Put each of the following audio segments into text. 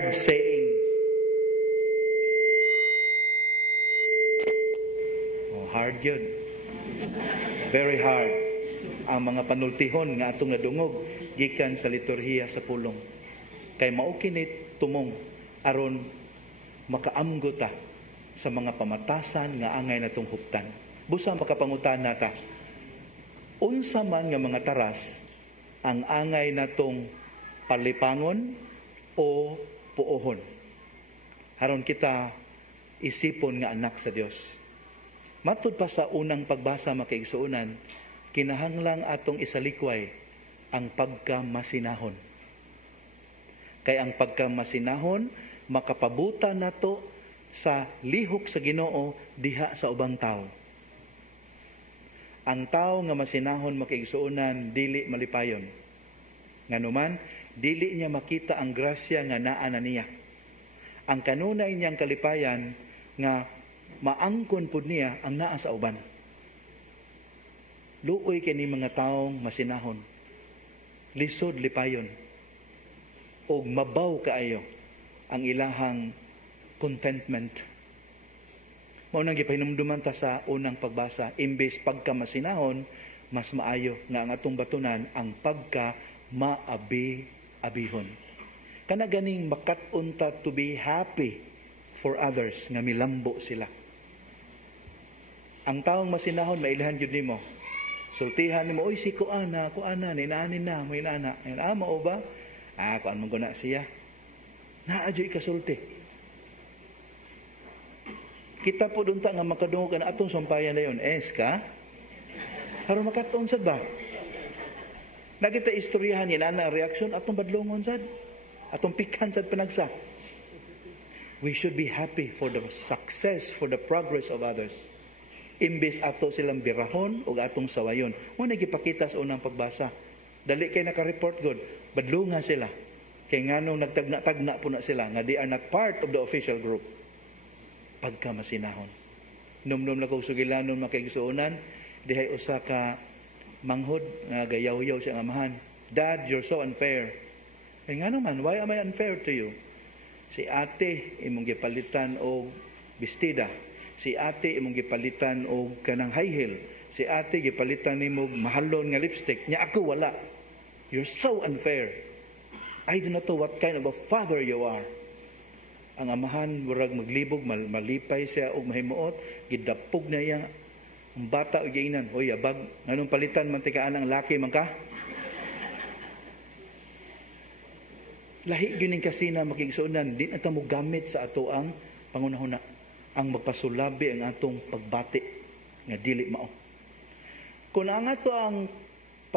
hard sayings. Hard yun. Very hard. Ang mga panultihon nga atong nadungog gikan sa liturhiya sa pulong. Kay mao kini tumong aron makaamgo ta sa mga pamatasan nga angay natong huptan. Busa makapangutan nata. Unsa man nga mga taras ang angay natong palipangon o puohon. Haron kita isipon nga anak sa Dios. Matud pa sa unang pagbasa makaigsuunan, kinahanglang atong isalikway ang pagkamasinahon. Kay ang pagkamasinahon makapabuta nato sa lihok sa Ginoo diha sa ubang tao. Ang tao nga masinahon makaigsuunan dili malipayon. Nganuman dili niya makita ang grasya nga naa na niya. Ang kanunay niyang kalipayan nga maangkon pud niya ang naa sa uban. Luoy kini mga taong masinahon, lisod lipayon, o mabaw kaayo ang ilahang contentment. Mao nang gipahinumduman ta sa unang pagbasa, imbes pagka masinahon, mas maayo nga ang atong batunan ang pagka maabi-abihon. Kana ganing makat-on ta to be happy for others nga milambo sila. Ang taong masinahon mailhan gyud nimo. Sultihan nimo, oy si kuana ninaanin na mo inana. Mao ba? Kuan man guna siya. Naa jud kasulti. Kita po dunta nga makadungog ang atong sampayan na yon. Ka? Haron makat-on sad ba? Nakita istoryahan ni ana ang reaksyon atong badlongon sad. Atong pikhan sad panagsa. We should be happy for the success, for the progress of others. Imbes ato silang birahon o atong sawayon. Muna gipakita sa unang pagbasa. Dali kay naka-report good. Badlungan sila. Kay nganong nagtagna-tagna po na sila nga they are not part of the official group. Pagka masinahon. Numdum na kong sugilanon makaigsuunan, dihay usa ka manghod nga gayaw-yaw siya amahan. Dad, you're so unfair. Kaya nga naman, why am I unfair to you? Si ate imong gipalitan og bestida. Si ate imong gipalitan og kanang high heel. Si ate gipalitan nimo mahalon nga lipstick. Nya ako wala. You're so unfair. I do not know what kind of a father you are. Ang amahan murag maglibog, malipay siya og mahimuot, gidapog na iya ang bata og giinan. Hoy, abag, nganong palitan man tikaan ang laki man ka? Lahi gyud ning kasina makigsuonan, di na ta mo gamit sa ato ang pangunahuna, ang magpasulabi ang atong pagbati nga dili mao. Kung ang ato ang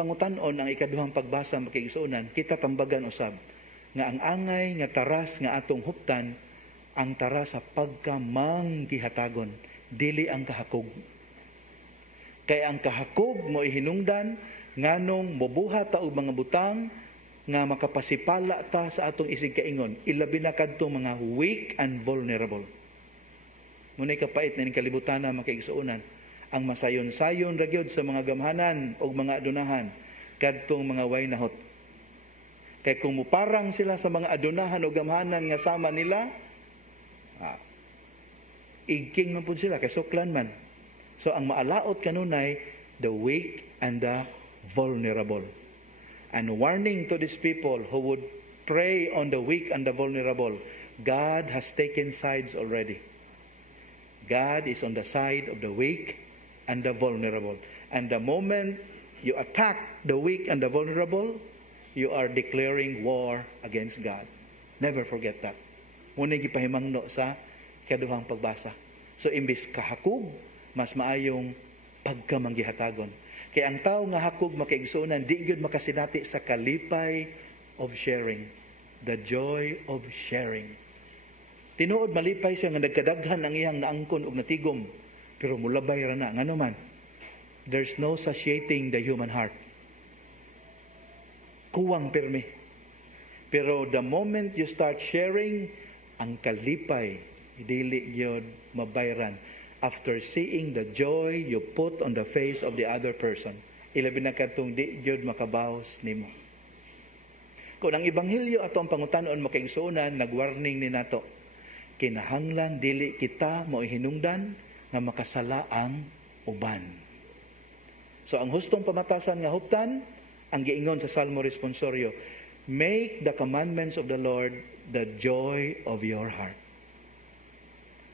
pangutan-on ang ikaduhang pagbasa makigsuonan, kita tambagan usab nga ang angay nga taras nga atong huptan ang taras sa pagkamangkihatagon, dili ang kahakog. Kay ang kahakog mo ihinungdan nganong mobuhat ta og mga butang nga makapasipala ta sa atong isig kaingon, ilabi na kadtong mga weak and vulnerable. Munay kapait na ning kalibutan na makaigsuonan, ang masayon-sayon ra gyud sa mga gamhanan o mga adunahan kadtong mga way nahot. Kay kung muparang sila sa mga adunahan o gamhanan nga sama nila, igking man pud sila kay suklan man. So ang maalaot kanunay the weak and the vulnerable. And warning to these people who would prey on the weak and the vulnerable, God has taken sides already. God is on the side of the weak and the vulnerable. And the moment you attack the weak and the vulnerable, you are declaring war against God. Never forget that. Muna gipahimangno sa kaduhang pagbasa. So imbis kahakog, mas maayong pagkamanggihatagon. Kaya ang tao nga hakog makaigsuonan, di gyud makasinati sa kalipay of sharing. The joy of sharing. Tinuod malipay siya nga nagkadaghan ang iyang naangkon og natigom, pero mulabay ra na. Ngano man, there's no satiating the human heart. Kuwang pirmi. Pero the moment you start sharing, ang kalipay, dili gyud mabayran. After seeing the joy you put on the face of the other person, ilabi na kadtong di gyud makabawas nimo. Kung ang Ebanghelyo ato ang pangutanon makaigsuonan, nagwarning ni nato. Kinahanglang dili kita mo hinungdan nga makasala ang uban. So ang hustong pamatasan nga huptan, ang giingon sa Salmo Responsorio, make the commandments of the Lord the joy of your heart.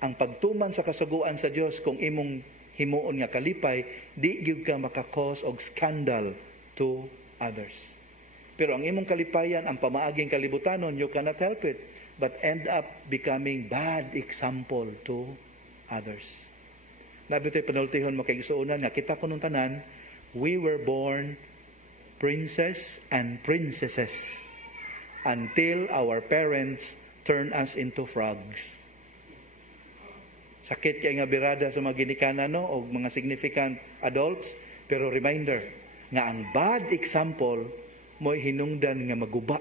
Ang pagtuman sa kasuguan sa Dios kung imong himuon nga kalipay, di gyud ka makakos og scandal to others. Pero ang imong kalipayan, ang pamaaging kalibutanon, you cannot help it, but end up becoming bad example to others. Labi tayo panultihon mo kay isuunan nga kita kunong tanan, we were born princes and princesses until our parents turn us into frogs. Sakit kay nga birada sa mga ginikanan no, o mga significant adults, pero reminder nga ang bad example mo'y hinungdan nga maguba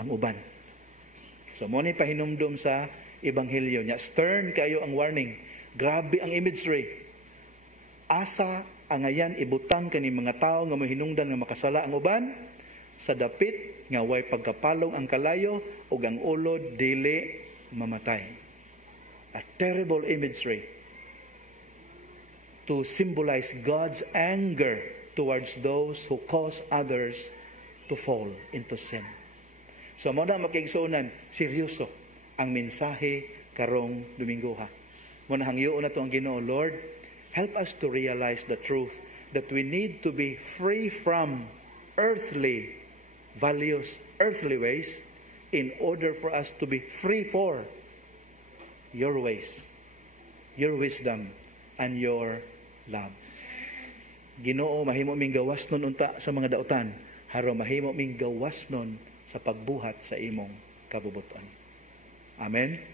ang uban. So mo ni pahinumdum sa Ebanghelyo niya. Stern kayo ang warning. Grabe ang imagery. Asa ang ayan ibutang kani mga tao nga mahinungdan nga makasala ang uban sa dapit nga way pagkapalong ang kalayo ug ang ulod dili mamatay. A terrible imagery to symbolize God's anger towards those who cause others to fall into sin. So mo na makigsuonan, seryoso ang mensahe karong Domingoha. Mo na hangyo na to ang Ginoo, Lord, help us to realize the truth that we need to be free from earthly values, earthly ways, in order for us to be free for your ways, your wisdom, and your love. Ginoo, mahimo ming gawas nun unta sa mga dautan, haro mahimo ming gawas nun sa pagbuhat sa imong kabubuton. Amen.